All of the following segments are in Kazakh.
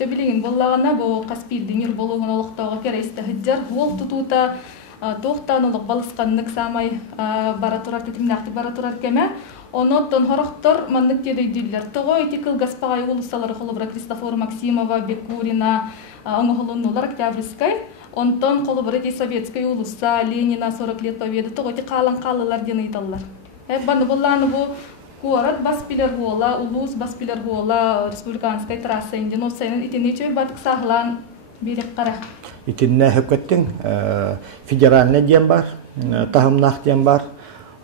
Töbilигин боллагана бу Каспийдин болугун олуктоого керейсте хыджар ол тутута тоқтан олық балысқаннык самай баратурар тетимнахти баратурар кеме оноттон хорохтор маннык тедейдүллер того эти кылгаспагай улусталары холобра Кристофор Максимова, Бекурина, оңохолуннулар Октябрьскай, онтон холобра эти советской улуса Ленина 40 лет победы того эти калан калылар денейталлар. Баны болланы бу Город баспилер гола, улус баспилер гола, республиканская трасса индин осайнын итинече батык саглан бирек кара. Итинне хөкөттүн федеральный дем бар, тахымнах дем бар.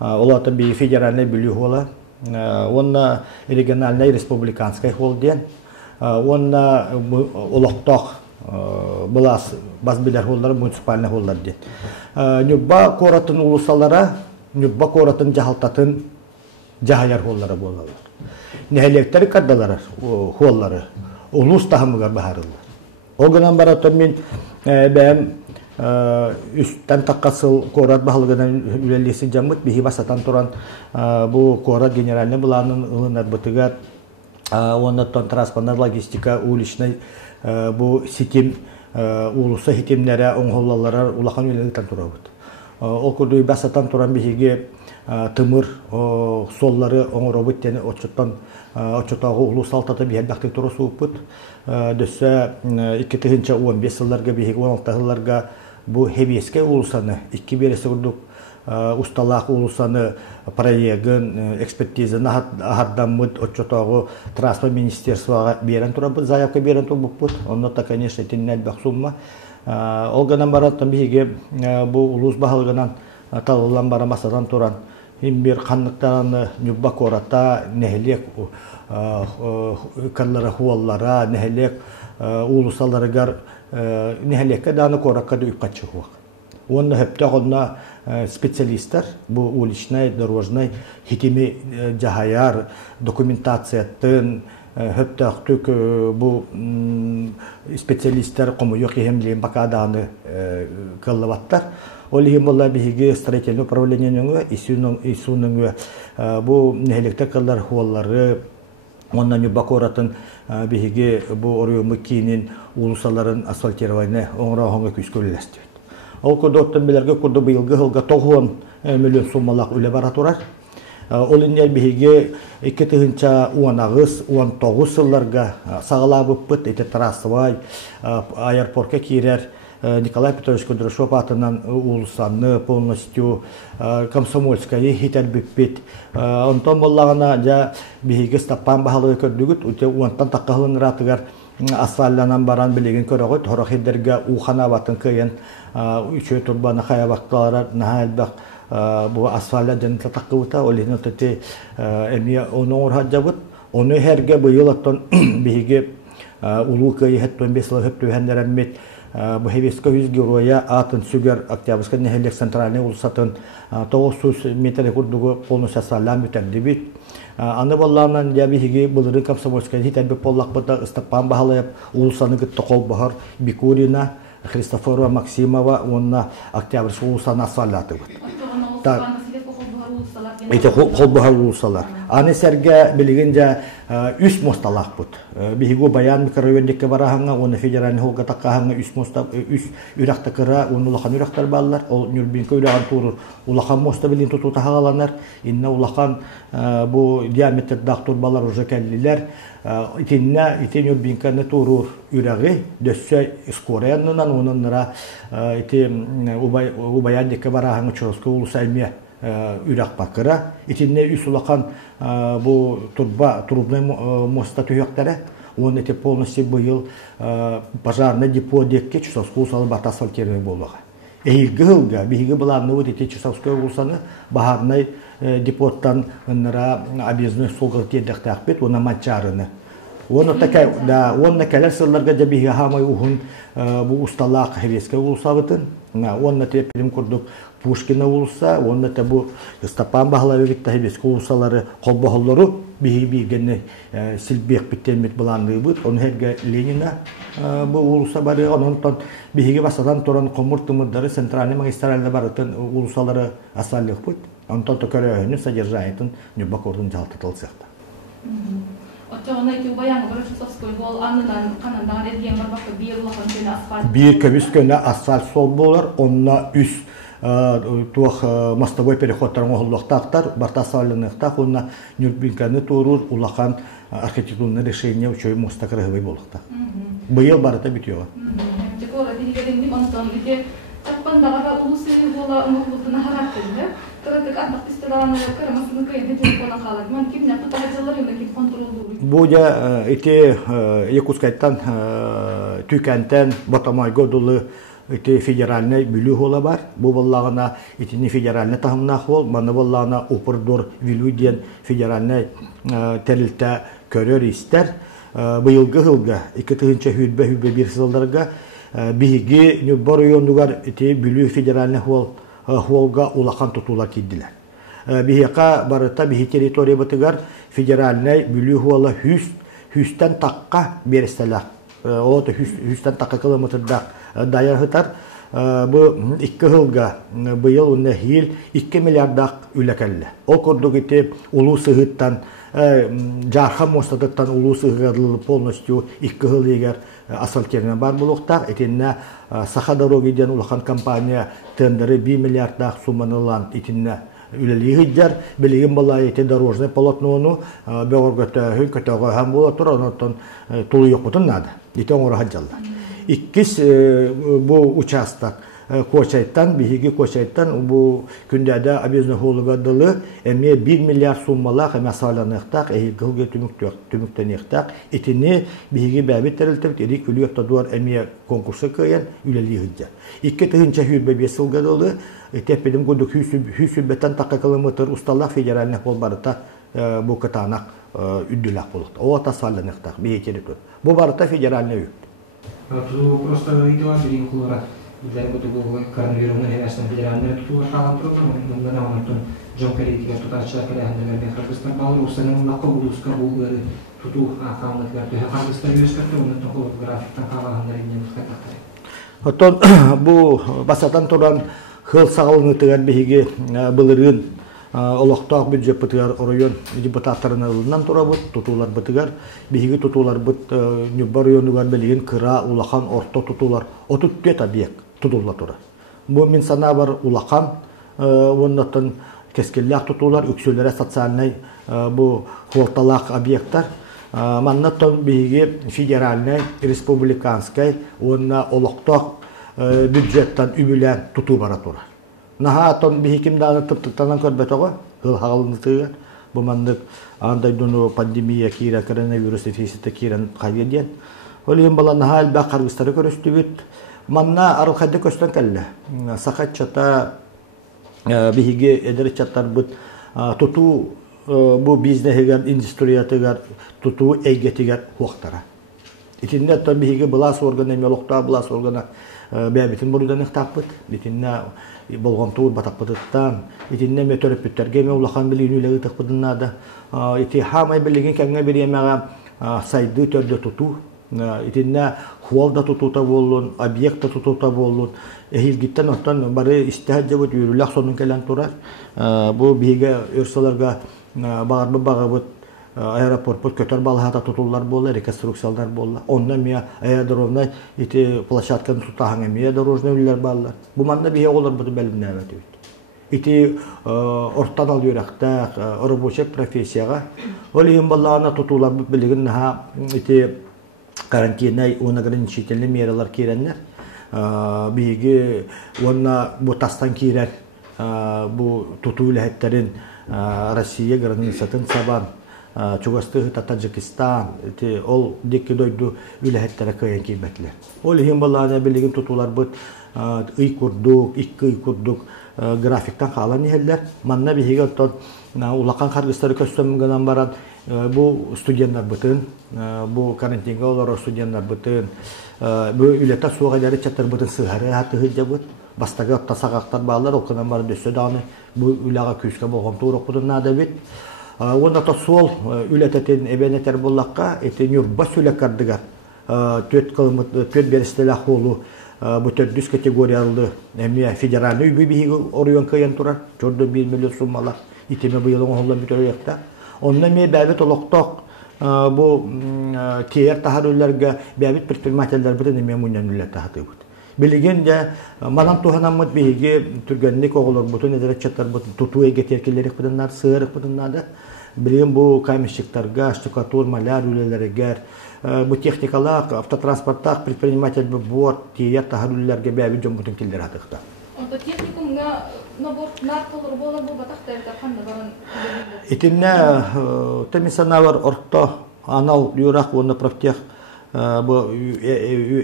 Олата би федеральный бүлүү гола. Онна региональный республиканская хол ден. Онна олокток булас басбилер голлары муниципальный голлар ден. Нүбба коратын улусалара, нүбба коратын жахалтатын Жахаяр холлары болалар. Нехелектері кардалар холлары. Улус тахымыгар бахарылар. Оғынан баратыр мен бәм үсттен таққасыл корат бағылығынан үлелесі жамыт бейі басатан тұран бұл корат генеральный бұланын ұлынар бұтығар оннаттан транспортный логистика уличный бұл сетим улуса хетимлері оңғолалары улақан үлеліктен тұра бұд. Ол күрді басатан тұран бейге тымыр соллары оңоробыт тени очотагы улус алтаты биһэлбэхтик туру сууппут дөссө 2015 жылларга биһиги 16 жылларга бу хебеске улусаны 2 бересе курдук усталаак улусаны проегын экспертизаны ахардаммыт очотагы транспорт министерствога берен турабыт заявка берен турбуппут оннота конечно тиннэлбэх сумма олганан бараттан биһиги бу улус баһалыгынан талылан барамасадан туран Имбир канныктараны нүбба кората нехелек каллара хуаллара нехелек улусаларыгар нехелекке даны коракка дүйіп качыгуак. Онны хепте онна специалисттар бу уличный дорожный хитими жахаяр документацияттын хөптөктүк бу специалисттер комуйок эхемлиен бакаданы кыллыбаттар. Олиһим болла биһиги строительный управлениенің исунның бу нехелекте кыллар хуаллары оннан юба коратын биһиги бу орыйымы кийинин улусаларын асфальтировайны оңра-оңга күскөлләстибит. Ол кодоттан билерге курду быйылгы хылга 9 миллион суммалак үле бара турар. Ол иннер биһиги 2019 жылларга сагалабыппыт эти трассовай аэропортка кирер Николай Петрович Кудряшов атынан улусанны полностью комсомольская хитәрбиппит. Онтон боллагана жа биһиги стапан баһалыгы көрдүгүт, үтө уантан таккалын ратыгар асфальтанан баран билеген көрөгөт, хорохидерге ухана батын кыйын, үчө турбаны хаябакталар нахалбак бу асфальта жөнүндө таккыбыта, олени төтө эми ону орхаджабыт. Ону херге быйыл оттон биһиги улуу кыйы хеттен бесыл хөптүһәндерәммит bu heveska 100 героя атын сүгер Октябрьский нехелек центральный улсатын 900 метр курдугу полностью салам үтәдибит. Аны болларынан ябиһиги булыры комсомольская хитәбе поллакбыта Степан Бахалаев улсаны гытты кол бахар Бекурина, Христофорова Максимова, онна Октябрьский улсаны салаты. Эти холбахар улсалар. Аны сәргә билигенҗә үс мосталак бут. Биһиго баян микрорайондагы бараһаңа, оны федеральный холга таккаһаңа үс моста үс үрәккә кыра, оны улахан үрәктәр баллар. Ол Нюрбинка үрәгән турыр. Улахан моста билин тутута хагаланар. Инне улахан бу диаметр дактур баллар уже кәллиләр. Итен Нюрбинканы турыр үрәге дөссә скорыяннан онын нара ите убаяндагы бараһаңа чоскы улсаймия үрәк бакыра. Итинне үс улахан бу трубный моста түйәктәре. Он эти полностью быйыл пожарный депо декке Чусовской улсалы бата асфальтировый болуга. Эйилге хылга биһиги буларны вот эти Чусовской улсаны баһарный депоттан ыннара объездной солга тедәктәкбет, оны манчарыны. Он такая, да, он на калер сылларга да биһиги хамай ухун бу усталак хевескә улсабытын. Он на тепелим курдук Пушкина улса, он на табу Стапан Бахалаев хевескә улсалары колбахоллары биһиги силбек биттемит буланны бут. Он херге Ленина бу улса бары, онтон биһиги басадан торан комуртымыдары центральный магистральда барытын улсалары асаллык бут. Онтон токөрөһүнү содержаниятын Нюбакордун жалтытылсакта. Çoğuna iki bayanı var Çosovskoy hol anıdan kanından ediyen var bakı bir ulaqan köne asfalt. Bir köbüs köne asfalt sol bolar, onna üst tuğ mostовой переходтарын оғылықтақтар, барта салынықтақ, онна Нюрбинканы турur улақан архитектурный решение учой моста крыгывай болықтақ. Бұйыл барыта бітеуі. Чекора дегенде онтон ике таппандагы улусы бола умуктуна характерле. Тыртык андак истеланы карамасыны кыйын телефона калат. Мен кимне тутагылар юна ким контролдуу. Бу да ите Якутскайттан Түкәнтән Батамайга дулы ите федеральный бүлү хола бар. Бу боллагына итини федеральный тахымна хол, мана боллагына Упырдор Вилуден федеральный терилтә көрөр истер. Быйылгы хылга 2-нче хүлбе бир сылдарга биги Нюбор районугар ите бүлү федеральный холга улахан тутулар киддилер. Бихека барыта бихи территория батыгар федеральный бүлү хола хүстен такка берестелер. Оты хүстен такка километрда даяр хытар. Бу 2 хылга быйыл уна хил 2 миллиардак үлекелле. Ол кордук ите улуу сыгыттан жарха мостадыктан улуу сыгыдылы полностью 2 хыл егер асфальтерна бар булуктак этинне Саха дорогиден улахан компания тендеры 2 миллиардак сумманылан этинне үлелигидер билигин балай эти дорожный полотнону бөгөргөтө хөкөтөгө хам бола тура онтон тулу жокмутун нада итен ора хаджалда. Иккис бу участок Кочайттан, биһиги Кочайттан бу күндәдә объездный холуга дылы эме 1 миллиард суммалак эме саланыктак, гылгы түмүктөнөктак, итини биһиги бәбит терилтеп, эри күлүктө дуар эме конкурсы кыян үлелигидә. 2-нче хүрбе бесылга дылы тепедим гудук хүсүбеттен такка километр усталлак федеральный хол барыта бу кытанак үдүлак болот. О тасаланыктак биһи бу барыта федеральный. Просто видела билин кулара. Dari butuh коронавирус Небесной федеральной туту халам программы на онтон жонкаритига тутача каляндар бе Кыргызстан балрусының лакы булуска булгары туту ахамлыклар бе Кыргызстан юскатты онтон холот графиктан калагандар инде мускатактар. Отон бу басатан туран хыл сагылны тегән биһиге былырын олоктак бюджет бытыгар район депутаттарынан турабыт тутулар бытыгар биһиге тутулар быт Нюбор районугар белеген кыра улахан орто тутулар отуттет объект тутулла тура. Бу мен сана бар улахан оннотон кескеллек тутулар үксөлөрө социальный бу хорталак объекттар маннатон биһиге федеральный республиканский онна олоктак бюджеттан үбүлән туту бара тура. Наха тон бихиким да тыптыктан көрбөтөгө хыл хагалынтыгы бу мандык андай дуну пандемия кира коронавирус дефицити кирен кайден олем бала нахал ба Кыргызстан көрөстүбүт манна арылхады көстөн келле сакатчата бихиге эдерчаттар бут туту бу бизнесгер индустриятыгар туту эйгетигер хуактара итинде тон бихиге булас органы мелокта булас органы бәбитин бурудан ыктаппыт битинне болгон тур батакпыттан итинне метөрөпүттерге улахан билинүлеги тыкпыдынада ити хамай билеген кеңге биремага сайды төрдө туту итинне хуалда тутута болун объектта тутута болун эхилгиттен оттан бары истехаджабыт юрулак сонун келен турар бу биге өрсөлөргө багарбы аэропорт көтөр балахата тутулар болду, реконструкциялар болду. Онда мия аэродромна ити площадканы тутаһаң мия дорожный үйлер баллар. Бу манда бие олар бу белимне әбәт. Ити ортан ал юракта рабочий профессияга олим балларына тутулар билеген ха ити карантинай ограничительный мералар киреннер. Биге онна бу тастан кирен бу тутулахеттерин Россия границатын сабан Чугастыгы Таджикистан ол дикки дойду үләһәттәре кыян кибәтләр. Ол һәм балларына билеген тутулар бит ый курдук, икки курдук графиктан халан нәһәлләр. Манна биһиге тот улакан Кыргызстан көстөмгәннән баран бу студентлар битен, бу карантинга олар студентлар битен, бу үләтә сугайлары чаттар битен сыгары хаты һәҗәбет. Бастага тасагактар баллар окунан бар дөсө даны бу үләгә күскә булган туры кудына да бит. Онда тосол үләтәтен эбенетер буллакка этенюр басүләкәрдигә 4 берестеле холу бу 400 категориялы әмия федеральный биби орыган кыян тура 4 миллион суммалар итеме быелың холлан битөрәктә. Онда ме бәбе толокток bu tiyer taharüllerge bebit предпринимательler biten eme munyanüller tahatı. Bilgin de manan tuhanamut bihigi türgenlik oğulur butun edere çatlar butun tutuya getirkileri kıdınlar sığırık kıdınlar da bilgin bu kaymışlıklarga штукатур malar üleleri ger bu texnikalar автотранспорттар предприниматель bu bort tiyer taharüllerge bebit jom butun killer hatıkta. Onda teknikumga nabor narkolor bolar bu batakta kandı baran. İtinne temizanalar orta anal yurak onu praktik bu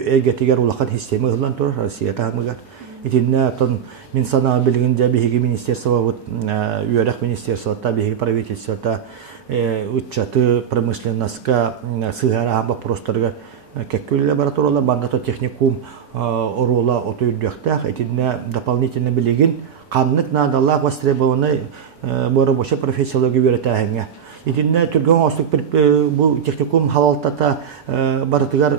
egetiger ulakan sistemi hızlan turur Rusya tahmıgar. İtinne ton min sana bilgince bihigi ministerство вот юрах министерство та бихigi правительство та уччаты промышленностька сыгара хаба просторга кеккүлле лабораториялар бандато техникум орула отуйдуктах этинне дополнительно билигин каннык надаллах востребованный bu рабочий профессияларга үйрөтәһеңе. İtinne Türk'ün hostuk bu teknikum halaltata baratıgar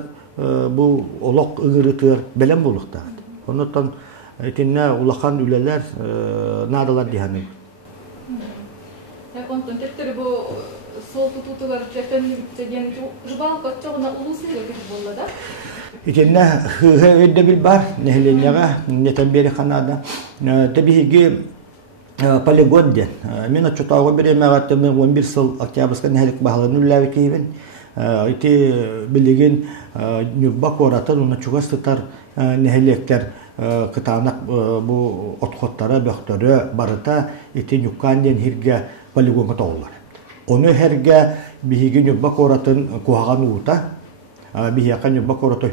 bu olak ıgırıtır belen bulukta. Ondan itinne ulakan üleler nadalar dihanı. Ya konton tekleri bu sol tututular tekten tegen jubal kaçağına ulusu gibi da. İtinne hıhı bil bar nehlenyaga neten beri kanada tabii ki полигон ден. Мен отчетауга беремегат мен 11 жыл октябрьская нехлек багланы үлләвекейбен. Ити билеген нюрбак оратын уна чугастар нехлектер кытанак бу отхоттары бөхтөрө барыта ити нюккан ден хирге полигонга тоолар. Оны херге биһиги нюрбак оратын куаган ута бихияка нюрбак ората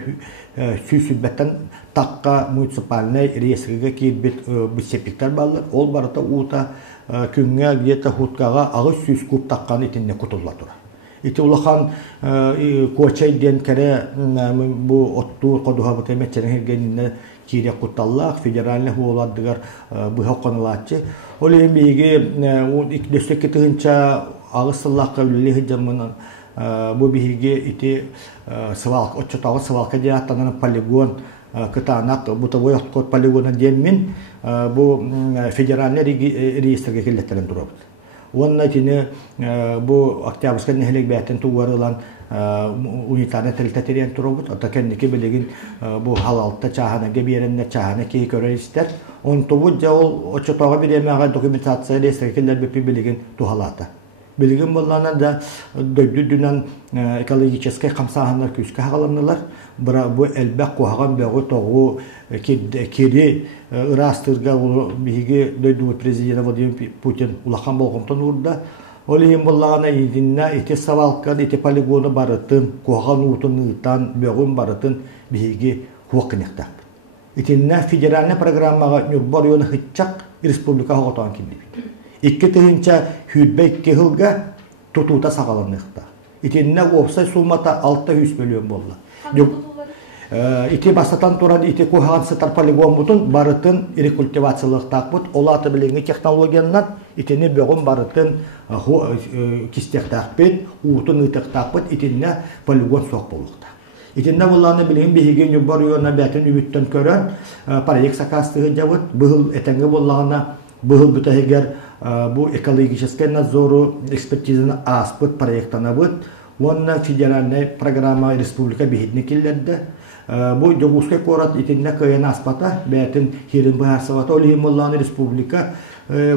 сүйсүббеттен такка муниципальный рейсиге кирбит бисептиктер баллар. Ол барыта ута күнгө где-то хуткага агы сүйс куб такканы итинне кутулла тура. Ити улахан кочай ден кере бу оттур кодуха бутеметчен хергенне кире куталлах федеральный хуоладыгар быхакканалачы. Ол эмиги икдесек тыгынча агысыллакка үлли хыжамынан bu bihige iti свалка отчетага свалка диаттанын полигон кытанак бутовой откот полигона демин bu федеральный реестрге келеттерин турат. Онна тине bu октябрьская нехлек бәтен тугарылан унитарны телтетерен турат. Ата кеннеке билеген bu халалта чаханага беренне чахана ки көрөйстер. Он тобу жол отчетага беремега документация реестрге келер билеген тухалата. Bilgin bollarına da döydüdünen ekologический камсаһаннар күскә хагаланнылар. Bu elbek kuhagan бәгы тоғу кери ырастырга биге дöydü президент Владимир Путин улахан болгонтон урда. Олейин боллагана идинне ите савалка ите полигоны барытын куган утынытан бөгүн барытын биге хуакыныкта. Итинне федеральный программага нюрбор йоны хытчак республика хоготан килди. İki tığınca hüdbek hılga tututa sağlanıqta. İtinne opsay sumata 600 milyon bolla. İti basatan turan iti kuhan sıtar poligon butun barıtın rekultivasiyalıq taqbut olatı bilingi texnologiyandan itini böğün barıtın kistek taqbit, utun ıtıq taqbit itinne poligon soq boluqta. İtinne bullanı bilin bihigin yubar yona bətin ümitten körən parayek sakastığı javut bıhıl etenge bollağına bıhıl bütehiger bu экологический надзору экспертизаны аспыт проектана быт. Онна федеральная программа республика бихидне киллерде. Bu Joguskai korat itinne kayana aspata bätin hirin baharsavata olihimullan республика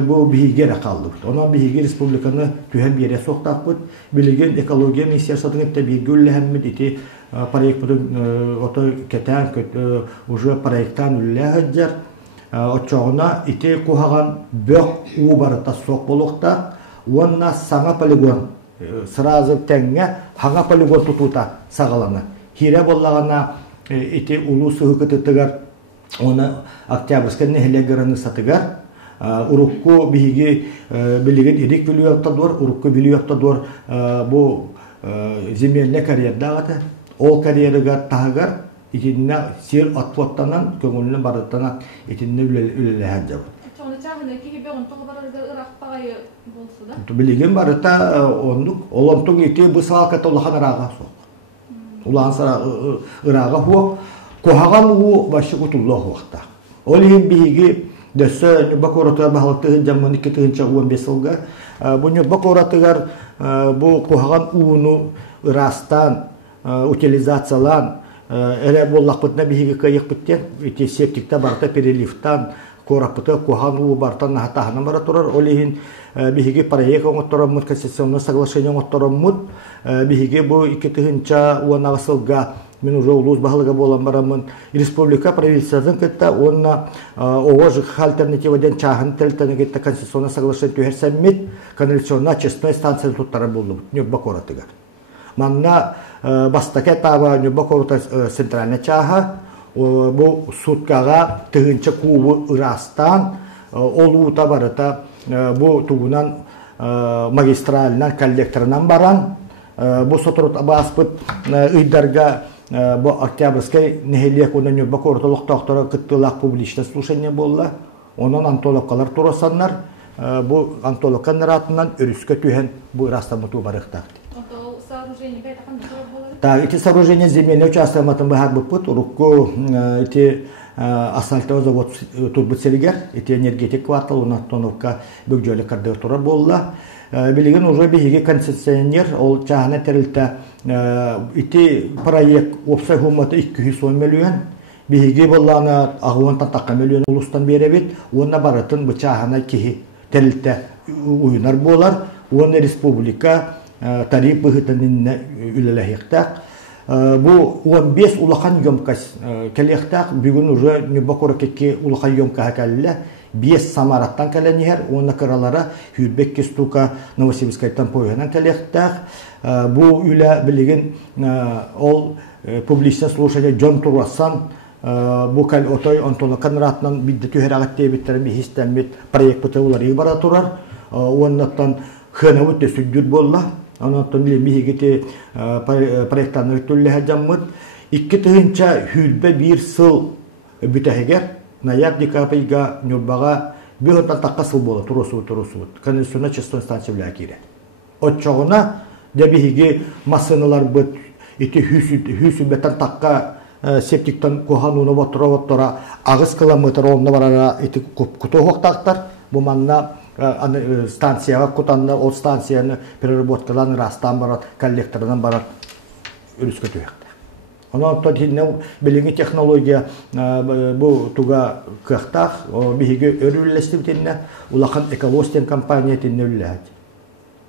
bu bihige kaldı. Ona bihige республиканы tühem yere soktapıt. Bilgen ekologiya ministersatının tabi güllehemmit iti proyekt budun oto keten уже проекттан үлләһәҗәр. Очоғына ите кухаган бөк убарыта соқ болуқта, онна саңа полигон сразу тәңге хаңа полигон тутута сағаланы. Хире боллағана ите улу сұхықытытығар, оны октябрьская нехелегіріні сатығар, урукку биһиги билеген ирик билуяқтадуар, урукку билуяқтадуар бұл земельне карьердағаты, ол карьерыға тағығар, İtinne sir atvottanan köngülünün barıttanan itinne ülelehen javut. Çoğunu çağını ki gibi on toğu barıda ıraq bağayı bolsa da? Bilgen barıtta onduk. Olantun iti bu salakata ulahan ırağa soq. Ulahan sara ırağa huok. Kohagan u başı kutullu huokta. Olihin bihigi Дөсө нюба коротыгар бахалыктыгын жаммын 2-15 ылга. Бу нюба коротыгар бу кухаган uuну ырастан утилизациялан эле боллакпытна биһиги кайыкпыттен ити септикте барта переливтан корапыты кухан уу бартан нахатахана бара турар олихин биһиги проект оңоттороммут конституционный соглашение оңоттороммут биһиги бу 2-уанагысылга мен уже улус бахалыга болан барамын республика правительстводан кытта онна ого альтернативаден чахын телтен кытта конституционный соглашение түһерсәммит канализационная честная станция туттара болду нюба коратыгар манна бастаке таба нюба кората центральная чаха бу суткага тыгынча кубу ырастан олуу табарыта бу тугунан магистральнан коллекторынан баран бу соторот абаспыт ыйдарга бу Октябрьской нехелек онан нюба кората лохтоктора кыттылак публичное слушание болла онан антологкалар турасаннар бу антологкан ратынан өрүскө түһен бу ырастамытуу барыктакты. Так, эти сооружения земельные участки матам бахар быпыт, рукко эти асфальтовый завод тут быцелигер, эти энергетик квартал, у нас тоновка бюджетли кардиатура болла. Билеген уже биги концессионер, ол чахана терилте эти проект опсай хумата 200 миллион, биги боллана агуантан такка миллион улустан беребит, онна баратын бычахана кихи терилте уйнар болар, онна республика тариф быхытанын үлелехтак. Бу 15 улахан ёмкас келехтак бүгүн уже небакоракеке улахан ёмка хакалла 5 самараттан каленер, онна каралара Хүрбек Кестука Новосибирскайдан поянан келехтак. Бу үле билеген ол публичное слушание Джон Турасан бу кал отой Антон Канратнан бидде түһәрәгәт тебиттер бихистәмит проект бутылар ибара турар. Оннан ханавыт төсүдүр болла. Анаттан биһигите проекттаны түлләһә жаммыт 2-нче хүрбе бир сыл бүтәһегәр ноябрь декабрьга нюрбага биротан такасыл бола турусу конституционная честная станция блякире отчогына да биһиге машиналар бит ити хүсү бетан такка септиктан кохануна вотора агыс километр онна барара ити кутохтактар бу манна станцияга кутанна ол станцияны переработкалан растан барат коллектордан барат өрүскө түякта. Онан тодинне билинги технология бу туга кыхтах биһиге өрүллестибитинне улахан эколостен компания тиннелләт.